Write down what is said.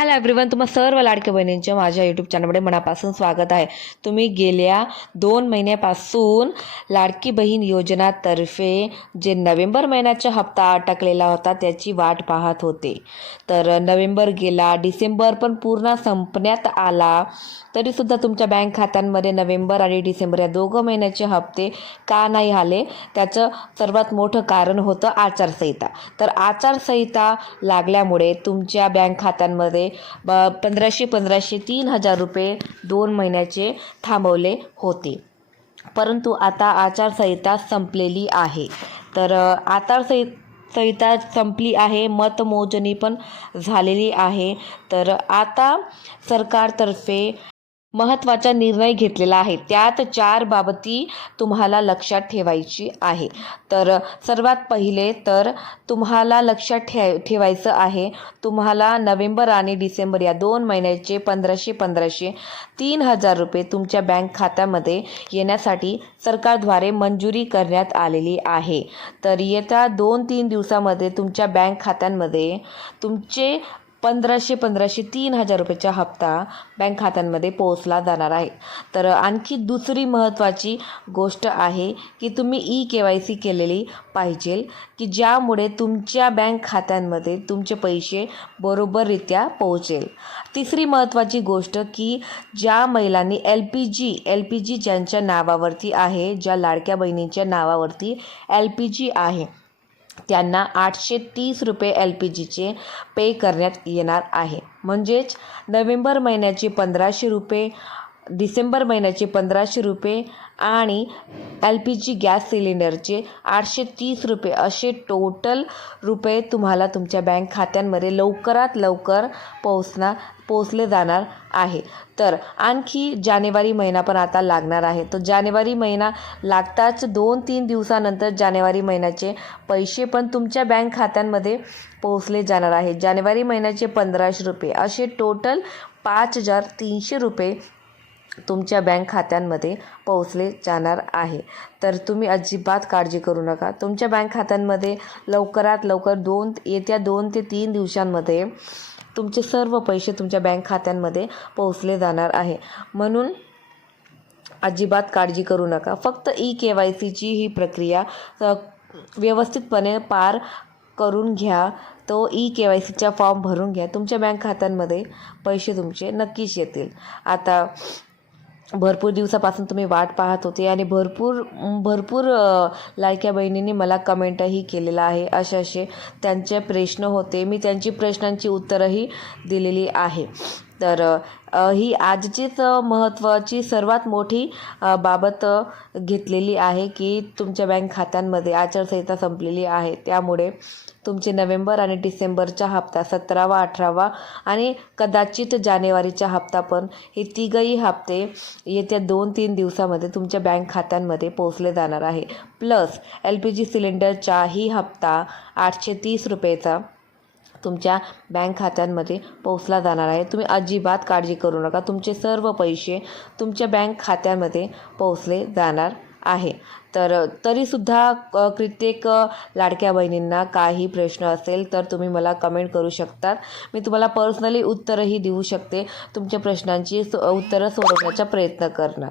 Hello everyone, तुम्हा सर्व लाडक्या बहिणींच्या माझ्या यूट्यूब चॅनलमध्ये मनापासून स्वागत आहे. तुम्ही गेल्या 2 महिन्यापासून लाडकी बहीण योजनातर्फे जे नोव्हेंबर महिन्याचा हप्ता अटकलेला होता त्याची वाट पाहत होते. तर नोव्हेंबर गेला, डिसेंबर पण पूर्ण संपण्यात आला, तरीसुद्धा तुमच्या बँक खात्यांमध्ये नोव्हेंबर आणि डिसेंबर या 2 महिन्याचे हप्ते का नाही आले? त्याचं सर्वात मोठं कारण होतं आचारसंहिता. तर आचारसंहिता लागल्यामुळे तुमच्या बँक खात्यांमध्ये 1500 3,000 रुपये 2 महिन्याचे थांबवले होते. परंतु आता आचारसंहिता संपलेली आहे. तर आचारसंहिता संपली आहे, मतमोजणी पण झालेली आहे. तर आता सरकारतर्फे महत्त्वाचा निर्णय घेतलेला आहे. त्यात 4 बाबती तुम्हाला लक्षात ठेवायची आहे. तर सर्वात पहिले तर तुम्हाला लक्षात ठेवायचं आहे, तुम्हाला नोव्हेंबर आणि डिसेंबर या 2 महिन्याचे 1500 3,000 रुपये तुमच्या बँक खात्यामध्ये येण्यासाठी सरकारद्वारे मंजुरी करण्यात आलेली आहे. तर येत्या 2-3 दिवसामध्ये तुमच्या बँक खात्यांमध्ये तुमचे 1500 3,000 रुपयाचा हप्ता बँक खात्यांमध्ये पोहोचला जाणार आहे. तर आणखी दुसरी महत्त्वाची गोष्ट आहे की तुम्ही KYC केलेली पाहिजे, की ज्यामुळे तुमच्या बँक खात्यांमध्ये तुमचे पैसे बरोबररित्या पोहोचेल. तिसरी महत्त्वाची गोष्ट की ज्या महिलांनी LPG ज्यांच्या नावावरती आहे, ज्या लाडक्या बहिणींच्या नावावरती LPG आहे, त्यांना 830 रुपये LPGचे पे करण्यात येणार आहे. म्हणजेच नोव्हेंबर महिन्याचे 1500 रुपये, डिसेंबर महिन्याचे 1500 रुपये आणि LPG गॅस सिलेंडरचे 830 रुपये असे टोटल रुपये तुम्हाला तुमच्या बँक खात्यांमध्ये लवकरात लवकर पोचले जाणार आहे. तर आणखी जानेवारी महिना पण आता लागणार आहे. तो जानेवारी महिना लागताच 2-3 दिवसानंतर जानेवारी महिन्याचे पैसे पण तुमच्या बँक खात्यांमध्ये पोहोचले जाणार आहे. जानेवारी महिन्याचे 1500 रुपये असे टोटल 5,300 रुपये तुमच्या बँक खात्यांमध्ये पोहोचले जाणार आहे. तर तुम्ही अजिबात काळजी करू नका. तुमच्या बँक खात्यांमध्ये लवकरात लवकर येत्या 2 ते 3 दिवसांमध्ये तुमचे सर्व पैसे तुमच्या बँक खात्यांमध्ये पोहोचले जाणार आहे. म्हणून अजिबात काळजी करू नका. फक्त KYCची ही प्रक्रिया व्यवस्थितपणे पार करून घ्या. तो KYCचा फॉर्म भरून घ्या. तुमच्या बँक खात्यांमध्ये पैसे तुमचे नक्कीच येतील. आता भरपूर दिवसापासून तुम्ही वाट पाहत होते आणि भरपूर लाडक्या बहिणींनी मला कमेंटही केलेला आहे. असे त्यांचे प्रश्न होते, मी त्यांची प्रश्नांची उत्तरंही दिलेली आहे. तर ही आजचीच महत्त्वाची सर्वात मोठी बाबत घेतलेली आहे की तुमच्या बँक खात्यांमध्ये आचारसंहिता संपलेली आहे. त्यामुळे तुमचे नोव्हेंबर आणि डिसेंबरचा हप्ता 17वा 18वा आणि कदाचित जानेवारीचा हप्ता पण, हे तिघही हप्ते येत्या 2-3 दिवसामध्ये तुमच्या बँक खात्यांमध्ये पोहोचले जाणार आहे. प्लस LPG सिलेंडरचाही हप्ता 830 रुपयेचा तुमच्या बँक खात्यांमध्ये पोहोचला जाणार आहे. तुम्ही अजिबात काळजी करू नका. तुमचे सर्व पैसे तुमच्या बँक खात्यामध्ये पोहोचले जाणार आहे. तर तरीसुद्धा कित्येक लाडक्या बहिणींना काही प्रश्न असेल तर तुम्ही मला कमेंट करू शकतात. मी तुम्हाला पर्सनली उत्तरही देऊ शकते. तुमच्या प्रश्नांची उत्तरं सोडवण्याचा प्रयत्न करणार.